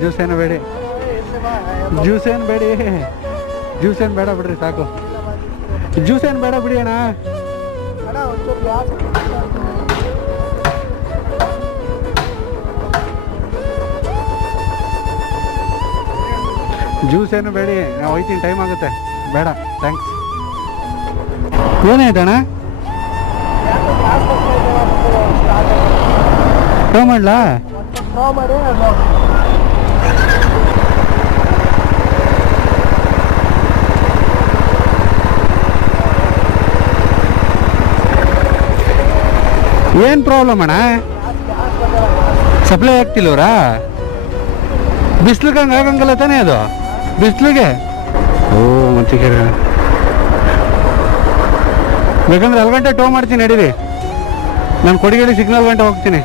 Juice ಏನು ಬೇಡಿ, juice ಏನು ಬೇಡಿ, juice ಏನು ಬೇಡ ಬಿಡ್ರಿ ಸಾಕು. ಜ್ಯೂಸ್ ಏನು ಬೇಡ ಬಿಡಿ ಅಣ್ಣ. ಜ್ಯೂಸ್ ಏನು ಬೇಡಿ, ನಾವು ಹೋಯ್ತೀನಿ, ಟೈಮ್ ಆಗುತ್ತೆ. ಬೇಡ ಥ್ಯಾಂಕ್ಸ್. ಏನಾಯ್ತಣ್ಣ? ಟೋ ಮಾಡ್ಲಾ? ಏನು ಪ್ರಾಬ್ಲಮ್ ಅಣ್ಣ? ಸಪ್ಲೈ ಆಗ್ತಿಲ್ಲವ್ರಾ? ಬಿಸ್ಲಿಗೆ ಹಂಗೆ ಆಗಂಗಲ್ಲ ತಾನೇ ಅದು? ಬಿಸ್ಲಿಗೆ ಓ ಮತ್ತೆ ಬೇಕಂದ್ರೆ 4 ಗಂಟೆ ಟೋ ಮಾಡ್ತೀನಿ, ನಡೀರಿ. ನಾನು ಕೊಡಿಗೇರಿ ಸಿಗ್ನಲ್ ಗಂಟೆ ಹೋಗ್ತೀನಿ.